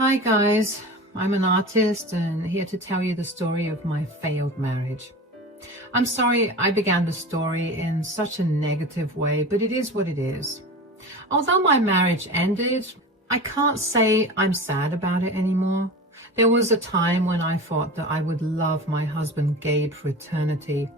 Hi guys, I'm an artist and here to tell you the story of my failed marriage. I'm sorry I began the story in such a negative way, but it is what it is. Although my marriage ended, I can't say I'm sad about it anymore. There was a time when I thought that I would love my husband Gabe for eternity.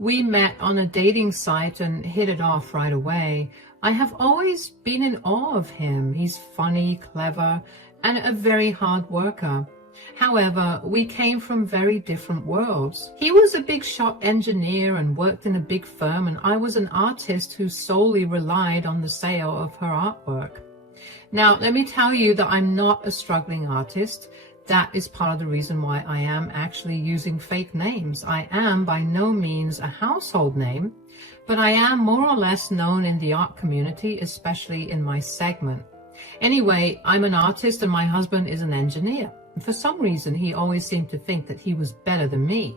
We met on a dating site and hit it off right away. I have always been in awe of him. He's funny, clever, and a very hard worker. However, we came from very different worlds. He was a big shop engineer and worked in a big firm, and I was an artist who solely relied on the sale of her artwork. Now, let me tell you that I'm not a struggling artist. That is part of the reason why I am actually using fake names. I am by no means a household name, but I am more or less known in the art community, especially in my segment. Anyway, I'm an artist and my husband is an engineer. For some reason, he always seemed to think that he was better than me.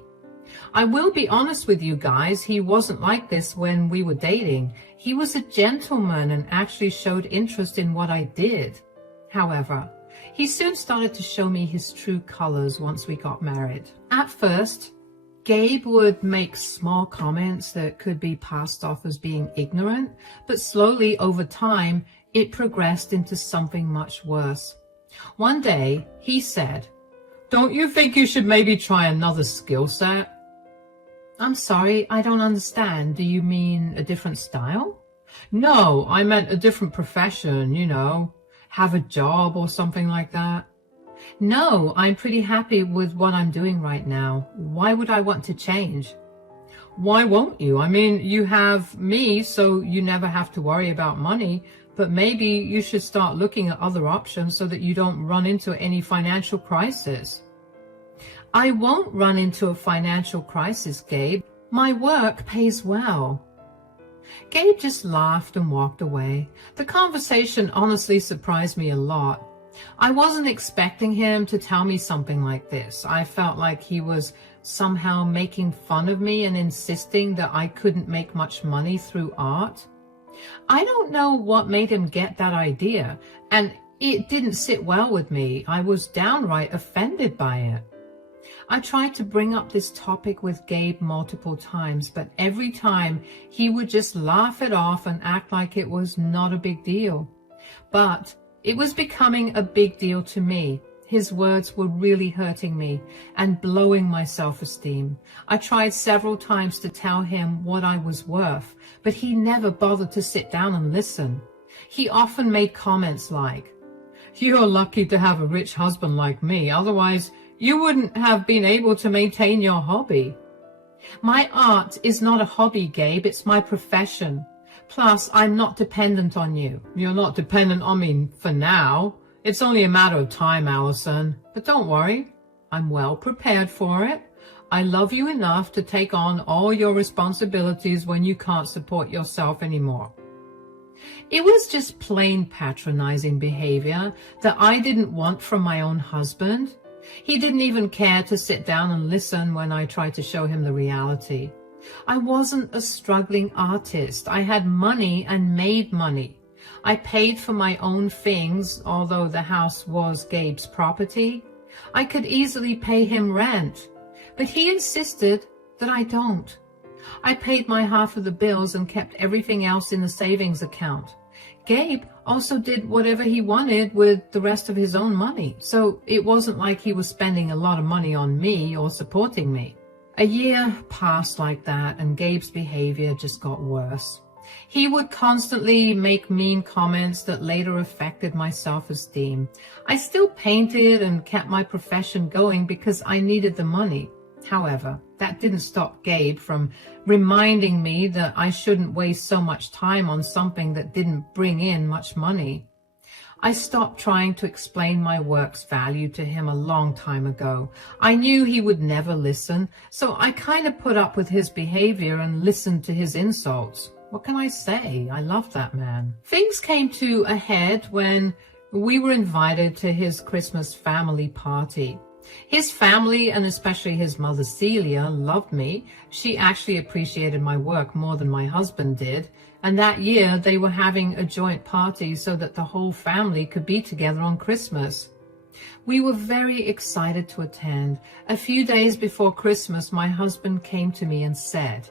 I will be honest with you guys, he wasn't like this when we were dating. He was a gentleman and actually showed interest in what I did. However, he soon started to show me his true colors once we got married. At first, Gabe would make small comments that could be passed off as being ignorant, but slowly over time, it progressed into something much worse. One day, he said, "Don't you think you should maybe try another skill set?" I'm sorry, I don't understand. Do you mean a different style? No, I meant a different profession, have a job or something like that. No, I'm pretty happy with what I'm doing right now. Why would I want to change? Why won't you? I mean, you have me, so you never have to worry about money, but maybe you should start looking at other options so that you don't run into any financial crisis. I won't run into a financial crisis, Gabe. My work pays well. Gabe just laughed and walked away. The conversation honestly surprised me a lot. I wasn't expecting him to tell me something like this. I felt like he was somehow making fun of me and insisting that I couldn't make much money through art. I don't know what made him get that idea, and it didn't sit well with me. I was downright offended by it. I tried to bring up this topic with Gabe multiple times, but every time he would just laugh it off and act like it was not a big deal. But it was becoming a big deal to me. His words were really hurting me and blowing my self-esteem. I tried several times to tell him what I was worth, but he never bothered to sit down and listen. He often made comments like, "You're lucky to have a rich husband like me, otherwise you wouldn't have been able to maintain your hobby." My art is not a hobby, Gabe, it's my profession. Plus, I'm not dependent on you. You're not dependent on me for now. It's only a matter of time, Allison. But don't worry, I'm well prepared for it. I love you enough to take on all your responsibilities when you can't support yourself anymore. It was just plain patronizing behavior that I didn't want from my own husband. He didn't even care to sit down and listen when I tried to show him the reality. I wasn't a struggling artist. I had money and made money. I paid for my own things, although the house was Gabe's property. I could easily pay him rent, but he insisted that I don't. I paid my half of the bills and kept everything else in the savings account. Gabe also did whatever he wanted with the rest of his own money, so it wasn't like he was spending a lot of money on me or supporting me. A year passed like that, and Gabe's behavior just got worse. He would constantly make mean comments that later affected my self-esteem. I still painted and kept my profession going because I needed the money. However, that didn't stop Gabe from reminding me that I shouldn't waste so much time on something that didn't bring in much money. I stopped trying to explain my work's value to him a long time ago. I knew he would never listen, so I kind of put up with his behavior and listened to his insults. What can I say? I love that man. Things came to a head when we were invited to his Christmas family party. His family, and especially his mother Celia, loved me. She actually appreciated my work more than my husband did. And that year they were having a joint party so that the whole family could be together on Christmas. We were very excited to attend. A few days before Christmas, my husband came to me and said,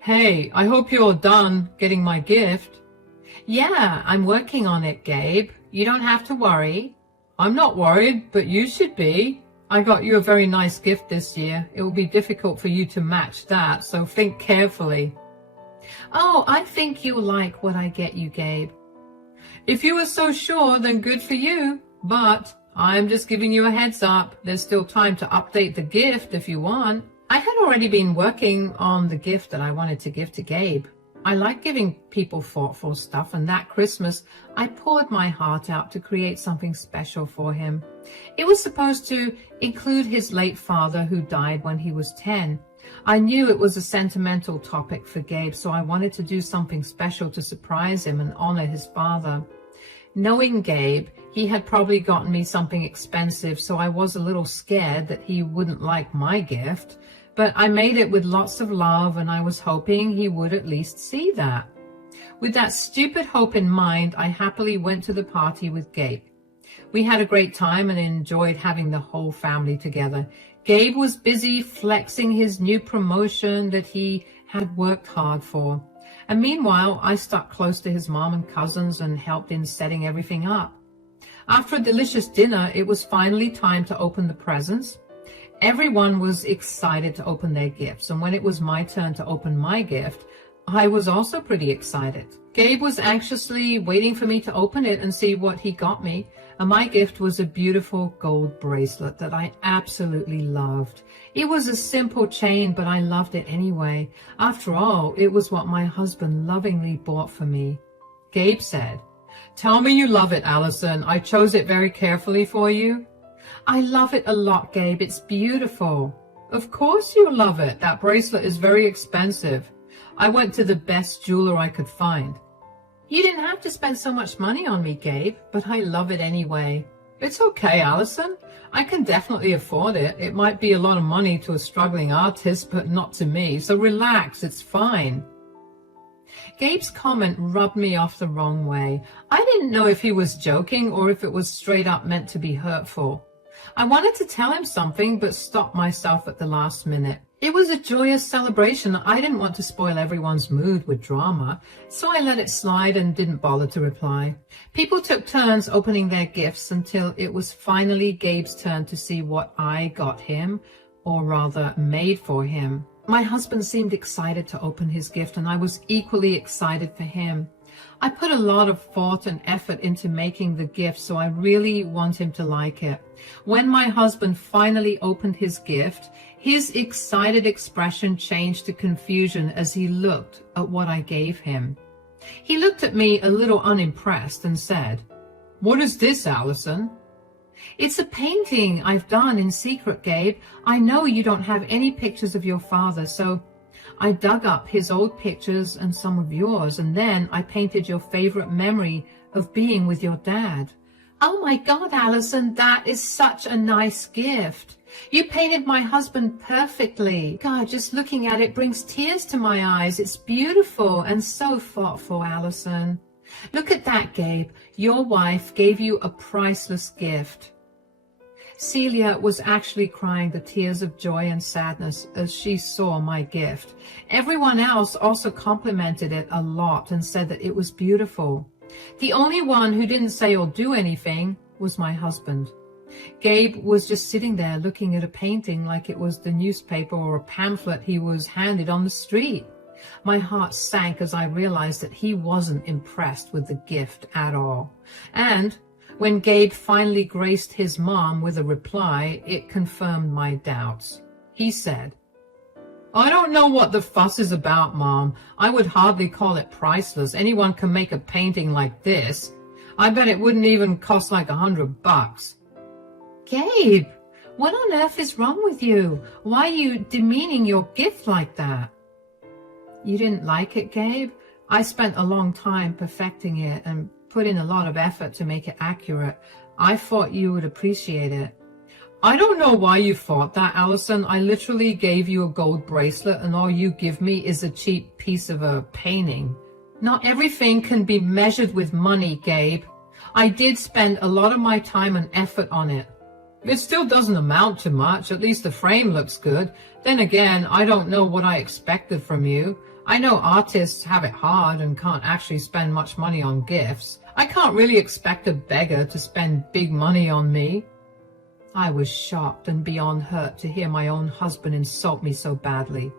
"Hey, I hope you're done getting my gift." "Yeah, I'm working on it, Gabe. You don't have to worry." "I'm not worried, but you should be. I got you a very nice gift this year. It will be difficult for you to match that, so think carefully." "Oh, I think you'll like what I get you, Gabe." "If you are so sure, then good for you. But I'm just giving you a heads up. There's still time to update the gift if you want." I had already been working on the gift that I wanted to give to Gabe. I like giving people thoughtful stuff, and that Christmas, I poured my heart out to create something special for him. It was supposed to include his late father, who died when he was 10. I knew it was a sentimental topic for Gabe, so I wanted to do something special to surprise him and honor his father. Knowing Gabe, he had probably gotten me something expensive, so I was a little scared that he wouldn't like my gift. But I made it with lots of love, and I was hoping he would at least see that. With that stupid hope in mind, I happily went to the party with Gabe. We had a great time and enjoyed having the whole family together. Gabe was busy flexing his new promotion that he had worked hard for. And meanwhile, I stuck close to his mom and cousins and helped in setting everything up. After a delicious dinner, it was finally time to open the presents. Everyone was excited to open their gifts, and when it was my turn to open my gift, I was also pretty excited. Gabe was anxiously waiting for me to open it and see what he got me, and my gift was a beautiful gold bracelet that I absolutely loved. It was a simple chain, but I loved it anyway. After all, it was what my husband lovingly bought for me. Gabe said, "Tell me you love it, Allison. I chose it very carefully for you." "I love it a lot, Gabe. It's beautiful." "Of course you love it. That bracelet is very expensive. I went to the best jeweler I could find." "You didn't have to spend so much money on me, Gabe, but I love it anyway." "It's okay, Allison. I can definitely afford it. It might be a lot of money to a struggling artist, but not to me. So relax, it's fine." Gabe's comment rubbed me off the wrong way. I didn't know if he was joking or if it was straight up meant to be hurtful. I wanted to tell him something, but stopped myself at the last minute. It was a joyous celebration. I didn't want to spoil everyone's mood with drama, so I let it slide and didn't bother to reply. People took turns opening their gifts until it was finally Gabe's turn to see what I got him, or rather made for him. My husband seemed excited to open his gift, and I was equally excited for him. I put a lot of thought and effort into making the gift, so I really want him to like it. When my husband finally opened his gift, his excited expression changed to confusion as he looked at what I gave him. He looked at me a little unimpressed and said, "What is this, Allison?" "It's a painting I've done in secret, Gabe. I know you don't have any pictures of your father, so I dug up his old pictures and some of yours, and then I painted your favorite memory of being with your dad." "Oh my God, Allison, that is such a nice gift. You painted my husband perfectly. God, just looking at it brings tears to my eyes. It's beautiful and so thoughtful, Allison. Look at that, Gabe. Your wife gave you a priceless gift." Celia was actually crying the tears of joy and sadness as she saw my gift. Everyone else also complimented it a lot and said that it was beautiful. The only one who didn't say or do anything was my husband. Gabe was just sitting there looking at a painting like it was the newspaper or a pamphlet he was handed on the street. My heart sank as I realized that he wasn't impressed with the gift at all. And when Gabe finally graced his mom with a reply, it confirmed my doubts. He said, "I don't know what the fuss is about, Mom. I would hardly call it priceless. Anyone can make a painting like this. I bet it wouldn't even cost like $100. "Gabe, what on earth is wrong with you? Why are you demeaning your gift like that?" "You didn't like it, Gabe? I spent a long time perfecting it and put in a lot of effort to make it accurate. I thought you would appreciate it." "I don't know why you thought that, Allison. I literally gave you a gold bracelet and all you give me is a cheap piece of a painting." "Not everything can be measured with money, Gabe. I did spend a lot of my time and effort on it. It still doesn't amount to much. At least the frame looks good. Then again, I don't know what I expected from you. I know artists have it hard and can't actually spend much money on gifts. I can't really expect a beggar to spend big money on me." I was shocked and beyond hurt to hear my own husband insult me so badly.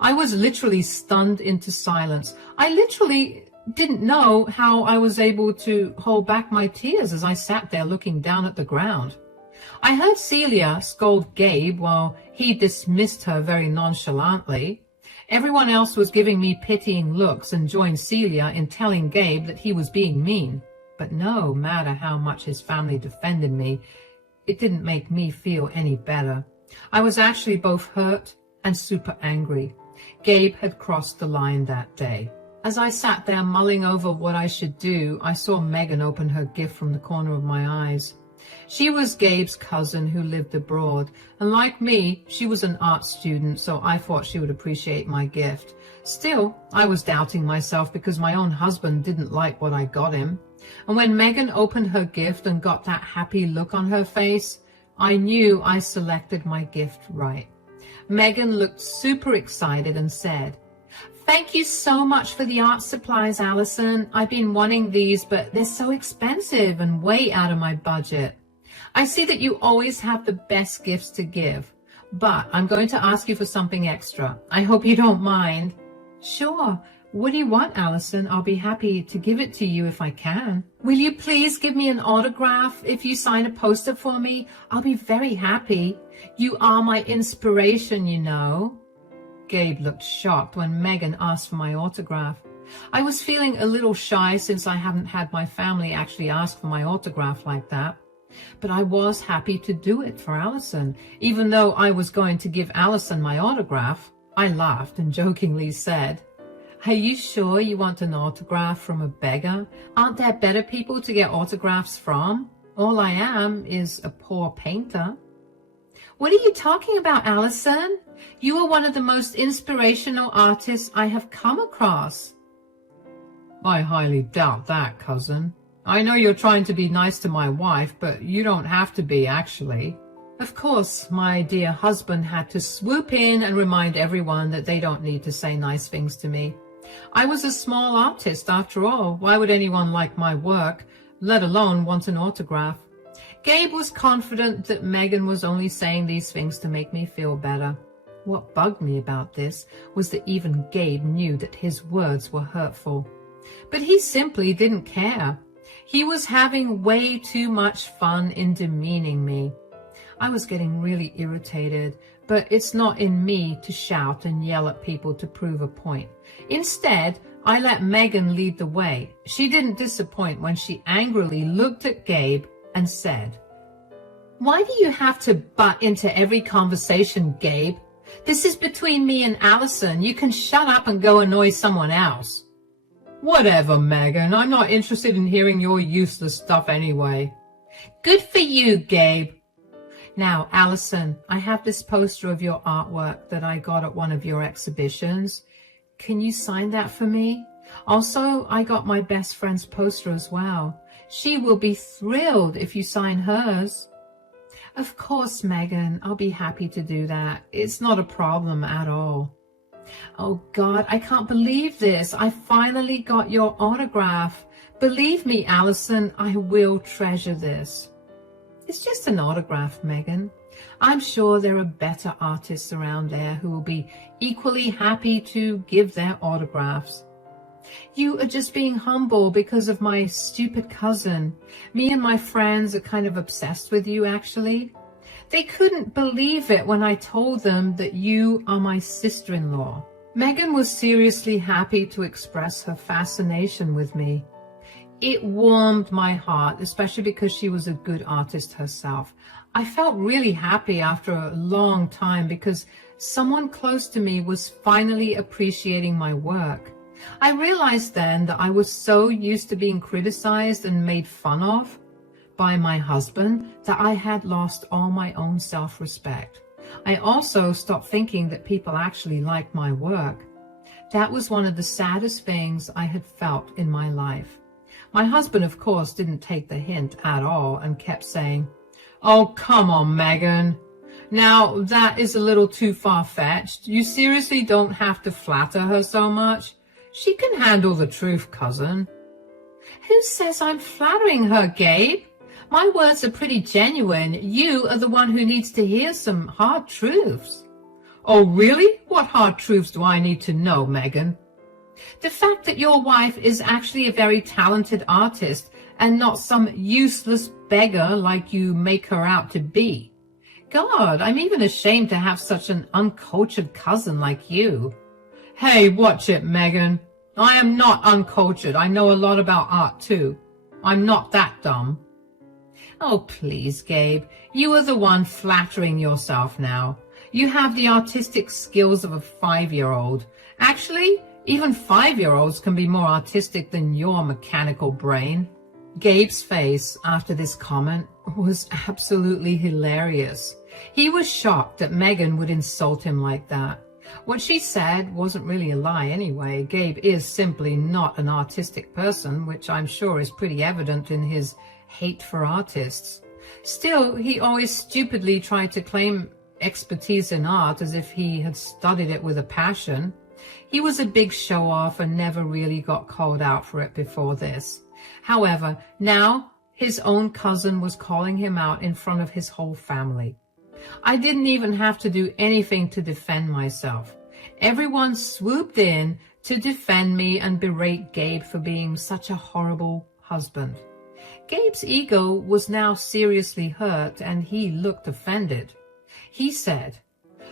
I was literally stunned into silence. I literally didn't know how I was able to hold back my tears as I sat there looking down at the ground. I heard Celia scold Gabe while he dismissed her very nonchalantly. Everyone else was giving me pitying looks and joined Celia in telling Gabe that he was being mean. But no matter how much his family defended me, it didn't make me feel any better. I was actually both hurt and super angry. Gabe had crossed the line that day. As I sat there mulling over what I should do, I saw Megan open her gift from the corner of my eyes. She was Gabe's cousin who lived abroad, and like me, she was an art student, so I thought she would appreciate my gift. Still, I was doubting myself because my own husband didn't like what I got him. And when Megan opened her gift and got that happy look on her face, I knew I selected my gift right. Megan looked super excited and said, "Thank you so much for the art supplies, Allison. I've been wanting these, but they're so expensive and way out of my budget. I see that you always have the best gifts to give, but I'm going to ask you for something extra. I hope you don't mind." "Sure. What do you want, Allison? I'll be happy to give it to you if I can." "Will you please give me an autograph? If you sign a poster for me, I'll be very happy. You are my inspiration, you know." Gabe looked shocked when Megan asked for my autograph. I was feeling a little shy since I hadn't had my family actually ask for my autograph like that. But I was happy to do it for Allison. Even though I was going to give Allison my autograph, I laughed and jokingly said, "Are you sure you want an autograph from a beggar? Aren't there better people to get autographs from? All I am is a poor painter." "What are you talking about, Allison? You are one of the most inspirational artists I have come across." "I highly doubt that, cousin. I know you're trying to be nice to my wife, but you don't have to be, actually." Of course, my dear husband had to swoop in and remind everyone that they don't need to say nice things to me. I was a small artist, after all. Why would anyone like my work, let alone want an autograph? Gabe was confident that Megan was only saying these things to make me feel better. What bugged me about this was that even Gabe knew that his words were hurtful. But he simply didn't care. He was having way too much fun in demeaning me. I was getting really irritated, but it's not in me to shout and yell at people to prove a point. Instead, I let Megan lead the way. She didn't disappoint when she angrily looked at Gabe and said, "Why do you have to butt into every conversation, Gabe? This is between me and Allison. You can shut up and go annoy someone else." "Whatever, Megan. I'm not interested in hearing your useless stuff anyway." "Good for you, Gabe. Now, Allison, I have this poster of your artwork that I got at one of your exhibitions. Can you sign that for me? Also, I got my best friend's poster as well. She will be thrilled if you sign hers." "Of course, Megan. I'll be happy to do that. It's not a problem at all." "Oh, God, I can't believe this. I finally got your autograph. Believe me, Allison, I will treasure this." "It's just an autograph, Megan. I'm sure there are better artists around there who will be equally happy to give their autographs." "You are just being humble because of my stupid cousin. Me and my friends are kind of obsessed with you, actually. They couldn't believe it when I told them that you are my sister-in-law." Megan was seriously happy to express her fascination with me. It warmed my heart, especially because she was a good artist herself. I felt really happy after a long time because someone close to me was finally appreciating my work. I realized then that I was so used to being criticized and made fun of by my husband that I had lost all my own self-respect. I also stopped thinking that people actually liked my work. That was one of the saddest things I had felt in my life. My husband, of course, didn't take the hint at all and kept saying, Oh, come on, Megan. Now, that is a little too far-fetched. You seriously don't have to flatter her so much. She can handle the truth, cousin. Who says I'm flattering her, Gabe? My words are pretty genuine. You are the one who needs to hear some hard truths. Oh, really? What hard truths do I need to know, Megan? The fact that your wife is actually a very talented artist and not some useless beggar like you make her out to be. God, I'm even ashamed to have such an uncultured cousin like you. Hey, watch it, Megan. I am not uncultured. I know a lot about art, too. I'm not that dumb. Oh, please, Gabe. You are the one flattering yourself now. You have the artistic skills of a 5-year-old. Actually, even 5-year-olds can be more artistic than your mechanical brain. Gabe's face after this comment was absolutely hilarious. He was shocked that Megan would insult him like that. What she said wasn't really a lie anyway. Gabe is simply not an artistic person, which I'm sure is pretty evident in his hate for artists. Still, he always stupidly tried to claim expertise in art as if he had studied it with a passion. He was a big show-off and never really got called out for it before this. However, now his own cousin was calling him out in front of his whole family. I didn't even have to do anything to defend myself. Everyone swooped in to defend me and berate Gabe for being such a horrible husband. Gabe's ego was now seriously hurt and he looked offended. He said,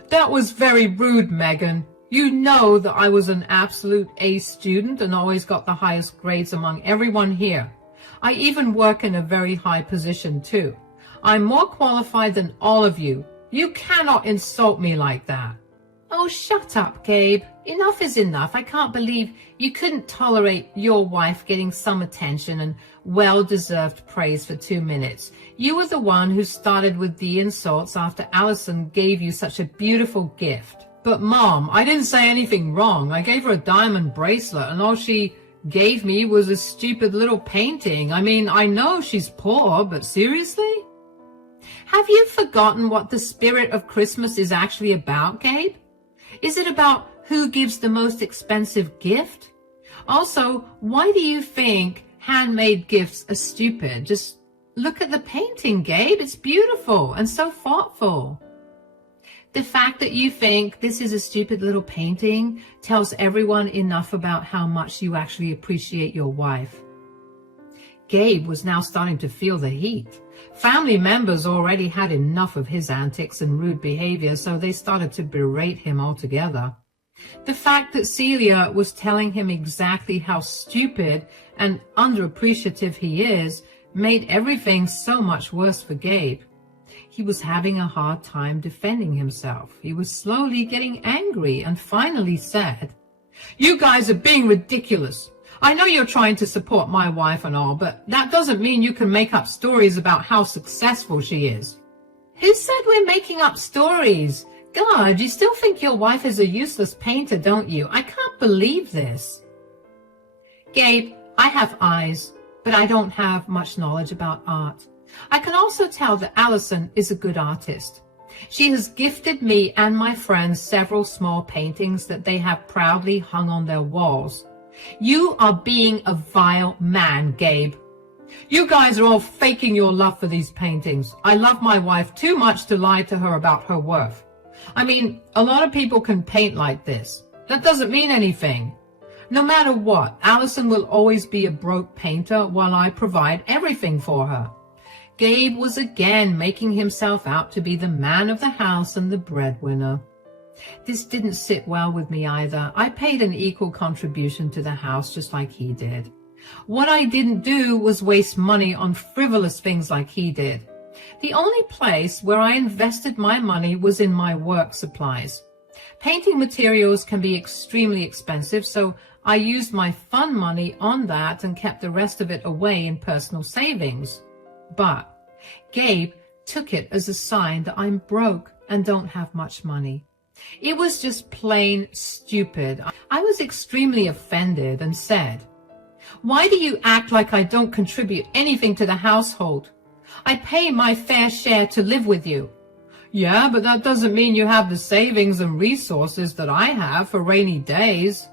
"That was very rude, Megan. You know that I was an absolute A student and always got the highest grades among everyone here. I even work in a very high position too. I'm more qualified than all of you. You cannot insult me like that." Oh, shut up, Gabe. Enough is enough. I can't believe you couldn't tolerate your wife getting some attention and well-deserved praise for 2 minutes. You were the one who started with the insults after Allison gave you such a beautiful gift. But Mom, I didn't say anything wrong. I gave her a diamond bracelet and all she gave me was a stupid little painting. I mean, I know she's poor, but seriously? Have you forgotten what the spirit of Christmas is actually about, Gabe? Is it about who gives the most expensive gift? Also, why do you think handmade gifts are stupid? Just look at the painting, Gabe. It's beautiful and so thoughtful. The fact that you think this is a stupid little painting tells everyone enough about how much you actually appreciate your wife. Gabe was now starting to feel the heat. Family members already had enough of his antics and rude behavior, so they started to berate him altogether. The fact that Celia was telling him exactly how stupid and underappreciative he is made everything so much worse for Gabe. He was having a hard time defending himself. He was slowly getting angry and finally said, "You guys are being ridiculous. I know you're trying to support my wife and all, but that doesn't mean you can make up stories about how successful she is." Who said we're making up stories? God, you still think your wife is a useless painter, don't you? I can't believe this. Gabe, I have eyes, but I don't have much knowledge about art. I can also tell that Allison is a good artist. She has gifted me and my friends several small paintings that they have proudly hung on their walls. You are being a vile man, Gabe. You guys are all faking your love for these paintings. I love my wife too much to lie to her about her worth. I mean, a lot of people can paint like this. That doesn't mean anything. No matter what, Allison will always be a broke painter while I provide everything for her. Gabe was again making himself out to be the man of the house and the breadwinner. This didn't sit well with me either. I paid an equal contribution to the house just like he did. What I didn't do was waste money on frivolous things like he did. The only place where I invested my money was in my work supplies. Painting materials can be extremely expensive, so I used my fun money on that and kept the rest of it away in personal savings. But Gabe took it as a sign that I'm broke and don't have much money. It was just plain stupid. I was extremely offended and said, "Why do you act like I don't contribute anything to the household? I pay my fair share to live with you. Yeah, but that doesn't mean you have the savings and resources that I have for rainy days.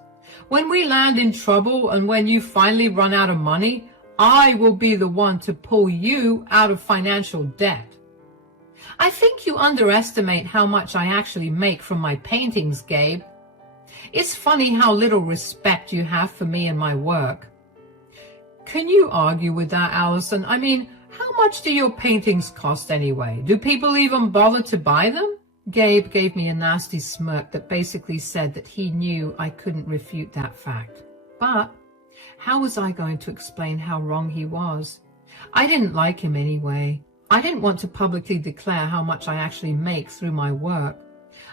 When we land in trouble and when you finally run out of money, I will be the one to pull you out of financial debt. I think you underestimate how much I actually make from my paintings, Gabe. It's funny how little respect you have for me and my work. Can you argue with that, Allison? I mean, how much do your paintings cost anyway? Do people even bother to buy them? Gabe gave me a nasty smirk that basically said that he knew I couldn't refute that fact. But how was I going to explain how wrong he was? I didn't like him anyway. I didn't want to publicly declare how much I actually make through my work.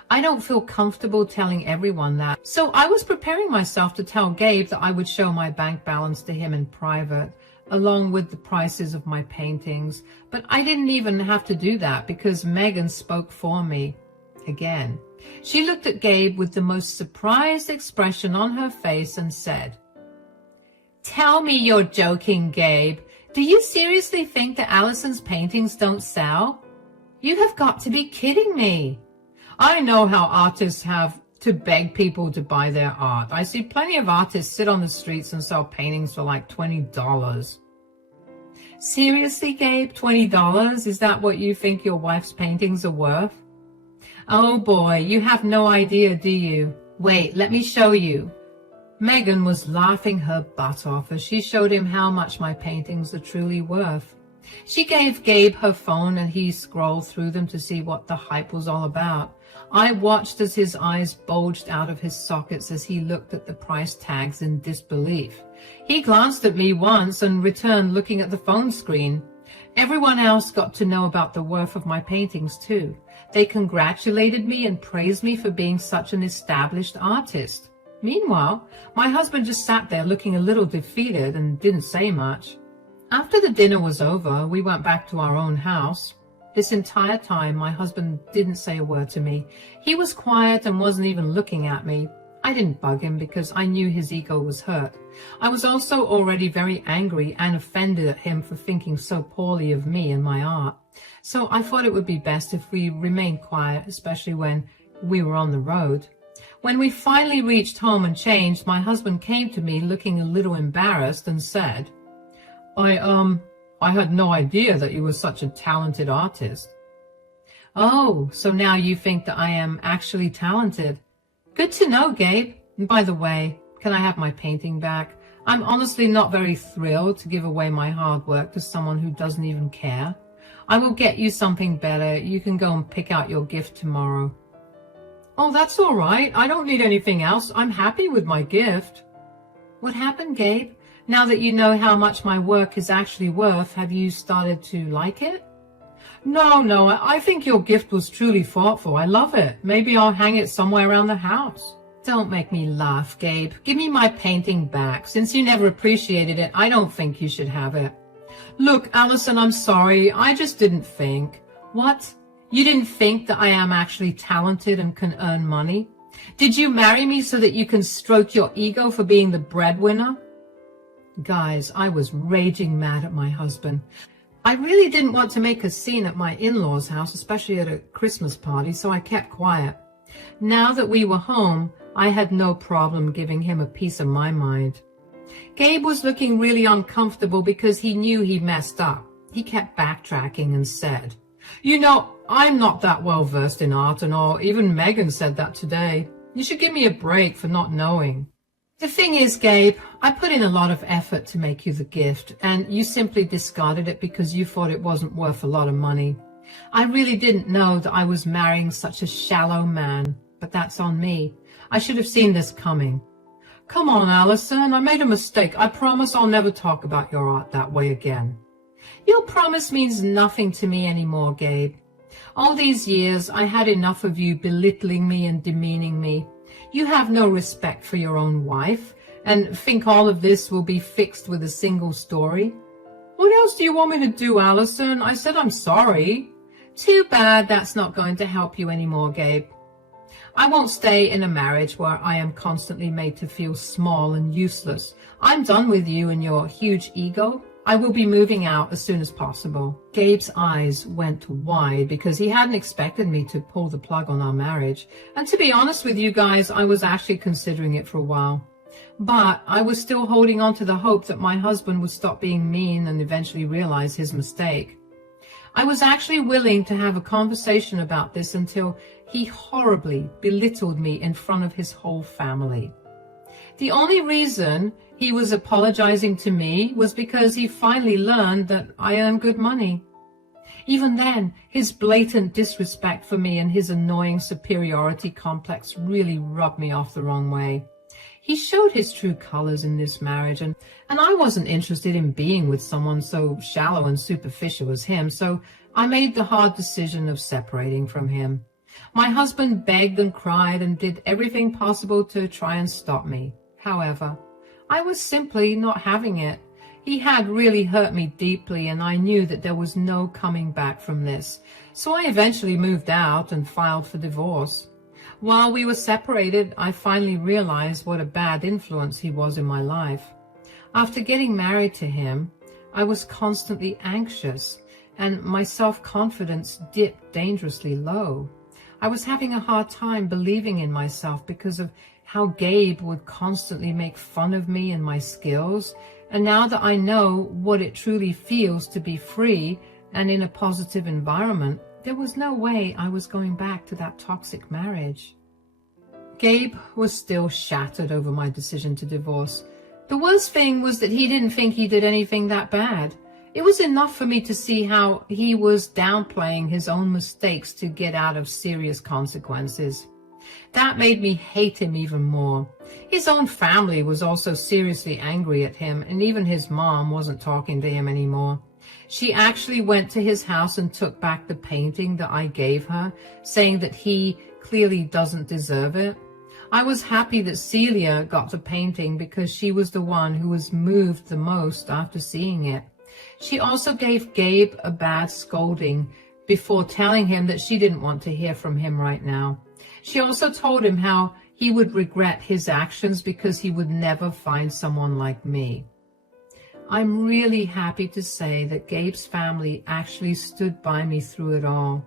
I don't feel comfortable telling everyone that, so I was preparing myself to tell Gabe that I would show my bank balance to him in private, along with the prices of my paintings. But I didn't even have to do that because Megan spoke for me. Again, she looked at Gabe with the most surprised expression on her face and said, "Tell me you're joking, Gabe. Do you seriously think that Allison's paintings don't sell? You have got to be kidding me. I know how artists have to beg people to buy their art. I see plenty of artists sit on the streets and sell paintings for like $20. Seriously, Gabe, $20? Is that what you think your wife's paintings are worth? Oh boy, you have no idea, do you? Wait, let me show you." Megan was laughing her butt off as she showed him how much my paintings are truly worth. She gave Gabe her phone and he scrolled through them to see what the hype was all about. I watched as his eyes bulged out of his sockets as he looked at the price tags in disbelief. He glanced at me once and returned looking at the phone screen. Everyone else got to know about the worth of my paintings too. They congratulated me and praised me for being such an established artist. Meanwhile, my husband just sat there looking a little defeated and didn't say much. After the dinner was over, we went back to our own house. This entire time, my husband didn't say a word to me. He was quiet and wasn't even looking at me. I didn't bug him because I knew his ego was hurt. I was also already very angry and offended at him for thinking so poorly of me and my art. So I thought it would be best if we remained quiet, especially when we were on the road. When we finally reached home and changed, my husband came to me looking a little embarrassed and said, I had no idea that you were such a talented artist." "Oh, so now you think that I am actually talented? Good to know, Gabe. And by the way, can I have my painting back? I'm honestly not very thrilled to give away my hard work to someone who doesn't even care. I will get you something better. You can go and pick out your gift tomorrow." "Oh, that's all right. I don't need anything else. I'm happy with my gift." "What happened, Gabe? Now that you know how much my work is actually worth, have you started to like it?" No, I think your gift was truly thoughtful. I love it. Maybe I'll hang it somewhere around the house." "Don't make me laugh, Gabe. Give me my painting back. Since you never appreciated it, I don't think you should have it." "Look, Allison, I'm sorry. I just didn't think." "What? You didn't think that I am actually talented and can earn money? Did you marry me so that you can stroke your ego for being the breadwinner?" Guys, I was raging mad at my husband. I really didn't want to make a scene at my in-laws' house, especially at a Christmas party, so I kept quiet. Now that we were home, I had no problem giving him a piece of my mind. Gabe was looking really uncomfortable because he knew he messed up. He kept backtracking and said, "You know, I'm not that well versed in art and all. Even Megan said that today. You should give me a break for not knowing." "The thing is, Gabe, I put in a lot of effort to make you the gift, and you simply discarded it because you thought it wasn't worth a lot of money. I really didn't know that I was marrying such a shallow man, but that's on me. I should have seen this coming." "Come on, Allison, I made a mistake. I promise I'll never talk about your art that way again." "Your promise means nothing to me anymore, Gabe. All these years, I had enough of you belittling me and demeaning me. You have no respect for your own wife, and think all of this will be fixed with a single story." "What else do you want me to do, Allison? I said I'm sorry." "Too bad that's not going to help you anymore, Gabe. I won't stay in a marriage where I am constantly made to feel small and useless. I'm done with you and your huge ego. I will be moving out as soon as possible. Gabe's eyes went wide because he hadn't expected me to pull the plug on our marriage. And to be honest with you guys, I was actually considering it for a while. But I was still holding on to the hope that my husband would stop being mean and eventually realize his mistake. I was actually willing to have a conversation about this until he horribly belittled me in front of his whole family. The only reason he was apologizing to me was because he finally learned that I earn good money. Even then, his blatant disrespect for me and his annoying superiority complex really rubbed me off the wrong way. He showed his true colors in this marriage, and I wasn't interested in being with someone so shallow and superficial as him, so I made the hard decision of separating from him. My husband begged and cried and did everything possible to try and stop me. However, I was simply not having it. He had really hurt me deeply, and I knew that there was no coming back from this, so I eventually moved out and filed for divorce. While we were separated, I finally realized what a bad influence he was in my life. After getting married to him, I was constantly anxious, and my self-confidence dipped dangerously low. I was having a hard time believing in myself because of how Gabe would constantly make fun of me and my skills, and now that I know what it truly feels to be free and in a positive environment, there was no way I was going back to that toxic marriage. Gabe was still shattered over my decision to divorce. The worst thing was that he didn't think he did anything that bad. It was enough for me to see how he was downplaying his own mistakes to get out of serious consequences. That made me hate him even more. His own family was also seriously angry at him, and even his mom wasn't talking to him anymore. She actually went to his house and took back the painting that I gave her, saying that he clearly doesn't deserve it. I was happy that Celia got the painting because she was the one who was moved the most after seeing it. She also gave Gabe a bad scolding before telling him that she didn't want to hear from him right now. She also told him how he would regret his actions because he would never find someone like me. I'm really happy to say that Gabe's family actually stood by me through it all.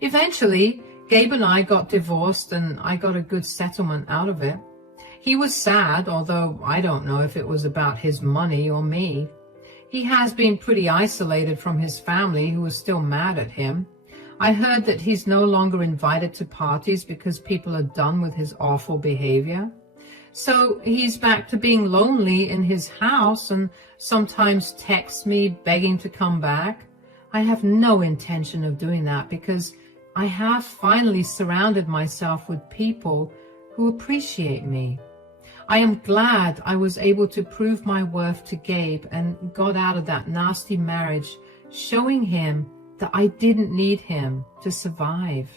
Eventually, Gabe and I got divorced, and I got a good settlement out of it. He was sad, although I don't know if it was about his money or me. He has been pretty isolated from his family, who are still mad at him. I heard that he's no longer invited to parties because people are done with his awful behavior. So he's back to being lonely in his house and sometimes texts me begging to come back. I have no intention of doing that because I have finally surrounded myself with people who appreciate me. I am glad I was able to prove my worth to Gabe and got out of that nasty marriage, showing him that I didn't need him to survive.